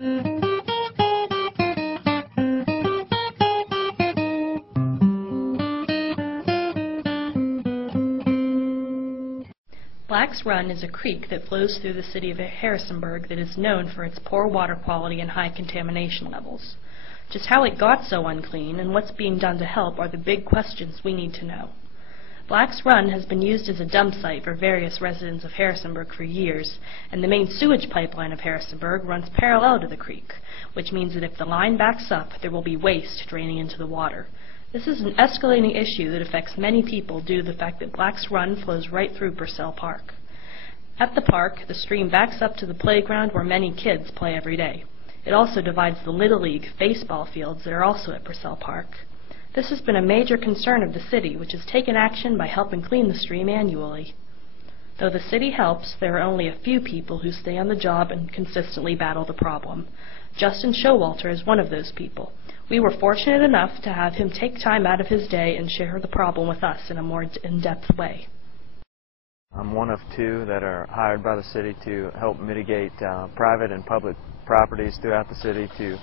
Black's Run is a creek that flows through the city of Harrisonburg that is known for its poor water quality and high contamination levels. Just how it got so unclean and what's being done to help are the big questions we need to know. Black's Run has been used as a dump site for various residents of Harrisonburg for years, and the main sewage pipeline of Harrisonburg runs parallel to the creek, which means that if the line backs up, there will be waste draining into the water. This is an escalating issue that affects many people due to the fact that Black's Run flows right through Purcell Park. At the park, the stream backs up to the playground where many kids play every day. It also divides the Little League baseball fields that are also at Purcell Park. This has been a major concern of the city, which has taken action by helping clean the stream annually. Though the city helps, there are only a few people who stay on the job and consistently battle the problem. Justin Showalter is one of those people. We were fortunate enough to have him take time out of his day and share the problem with us in a more in-depth way. I'm one of two that are hired by the city to help mitigate private and public properties throughout the city to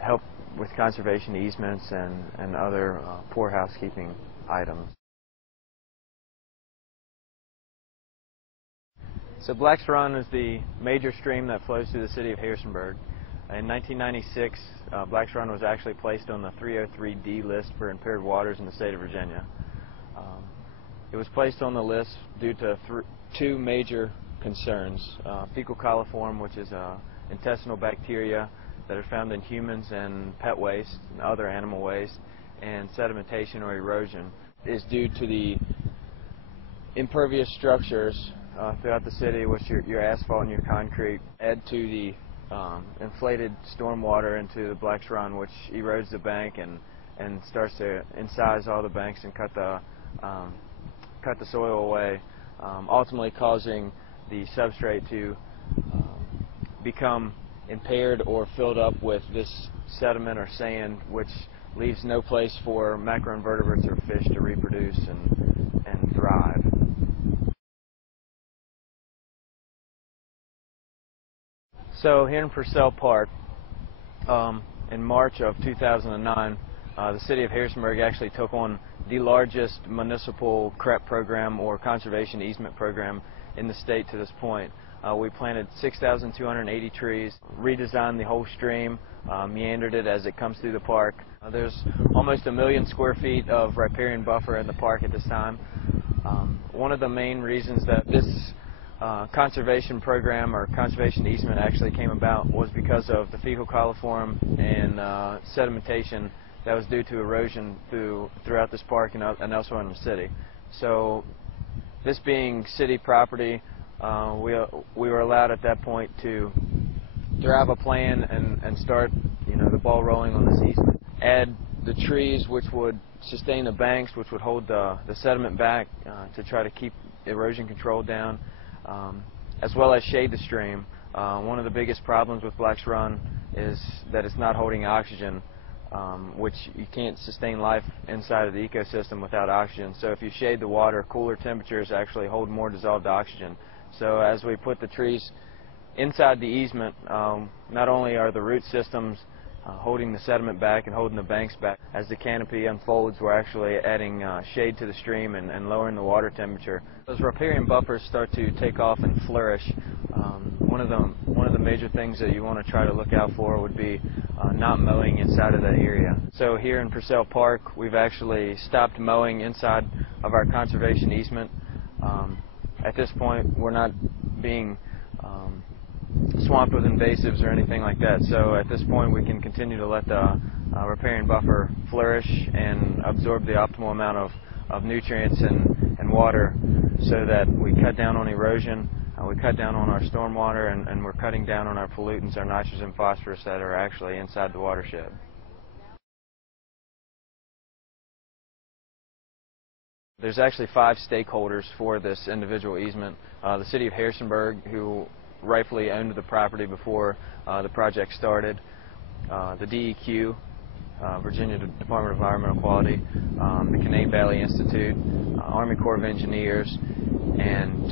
help with conservation easements and other poor housekeeping items. So Black's Run is the major stream that flows through the city of Harrisonburg. In 1996, Black's Run was actually placed on the 303D list for impaired waters in the state of Virginia. It was placed on the list due to two major concerns. Fecal coliform, which is intestinal bacteria that are found in humans and pet waste and other animal waste, and sedimentation or erosion, is due to the impervious structures throughout the city, which your asphalt and your concrete, add to the inflated stormwater into the Black's Run, which erodes the bank and starts to incise all the banks and cut the soil away, ultimately causing the substrate to become impaired or filled up with this sediment or sand, which leaves no place for macroinvertebrates or fish to reproduce and thrive. So here in Purcell Park, in March of 2009, the city of Harrisonburg actually took on the largest municipal CREP program or conservation easement program in the state to this point. We planted 6,280 trees, redesigned the whole stream, meandered it as it comes through the park. There's almost 1 million square feet of riparian buffer in the park at this time. One of the main reasons that this conservation program or conservation easement actually came about was because of the fecal coliform and sedimentation that was due to erosion throughout this park and elsewhere in the city. So this being city property, we were allowed at that point to have a plan and start the ball rolling on this easement. Add the trees which would sustain the banks, which would hold the sediment back to try to keep erosion control down, as well as shade the stream. One of the biggest problems with Black's Run is that it's not holding oxygen, which you can't sustain life inside of the ecosystem without oxygen. So if you shade the water, cooler temperatures actually hold more dissolved oxygen. So as we put the trees inside the easement, not only are the root systems holding the sediment back and holding the banks back, as the canopy unfolds, we're actually adding shade to the stream and lowering the water temperature. Those riparian buffers start to take off and flourish. One of the major things that you want to try to look out for would be not mowing inside of that area. So here in Purcell Park, we've actually stopped mowing inside of our conservation easement. At this point, we're not being swamped with invasives or anything like that. So at this point, we can continue to let the riparian buffer flourish and absorb the optimal amount of nutrients and water, so that we cut down on erosion, we cut down on our stormwater, and we're cutting down on our pollutants, our nitrogen, phosphorus that are actually inside the watershed. There's actually 5 stakeholders for this individual easement. The city of Harrisonburg, who rightfully owned the property before the project started, the DEQ, Virginia Department of Environmental Quality, the Canadian Valley Institute, Army Corps of Engineers, and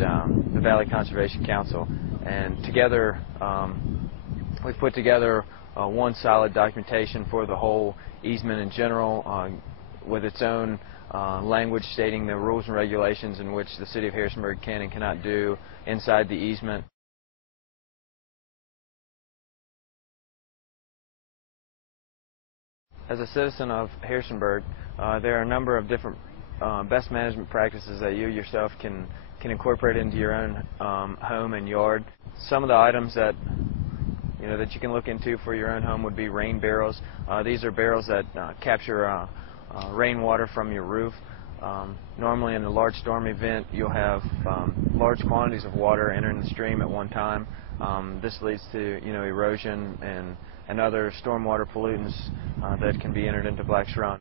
the Valley Conservation Council. and together we've put together one solid documentation for the whole easement in general, with its own language stating the rules and regulations in which the City of Harrisonburg can and cannot do inside the easement. As a citizen of Harrisonburg, there are a number of different best management practices that you yourself can incorporate into your own home and yard. Some of the items that that you can look into for your own home would be rain barrels. These are barrels that capture rainwater from your roof. Normally in a large storm event, you'll have large quantities of water entering the stream at one time. This leads to erosion and other stormwater pollutants that can be entered into Black's Run.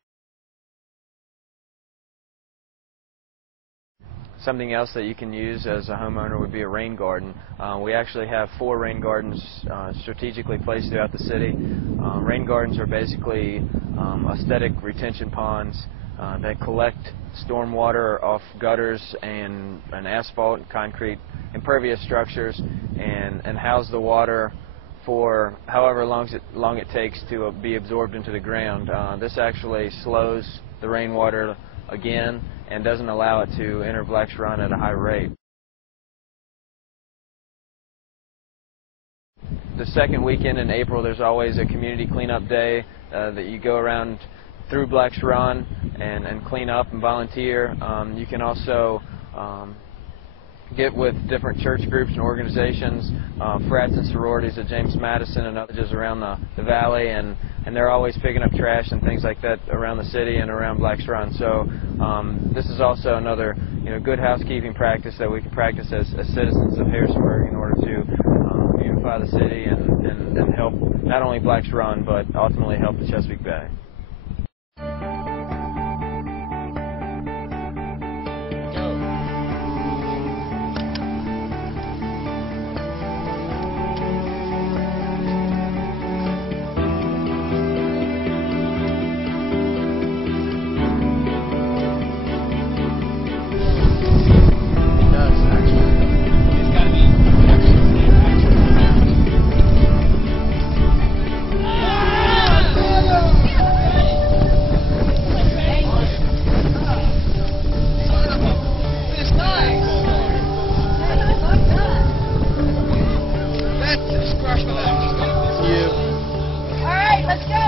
Something else that you can use as a homeowner would be a rain garden. We actually have 4 rain gardens strategically placed throughout the city. Rain gardens are basically aesthetic retention ponds that collect storm water off gutters and asphalt and concrete impervious structures and house the water for however long it takes to be absorbed into the ground. This actually slows the rainwater again and doesn't allow it to enter Black's Run at a high rate. The second weekend in April, there's always a community cleanup day that you go around through Black's Run and clean up and volunteer. You can also get with different church groups and organizations, frats and sororities at James Madison and others around the valley, and they're always picking up trash and things like that around the city and around Black's Run. So this is also another good housekeeping practice that we can practice as citizens of Harrisonburg in order to beautify the city and help not only Black's Run but ultimately help the Chesapeake Bay. Let's go!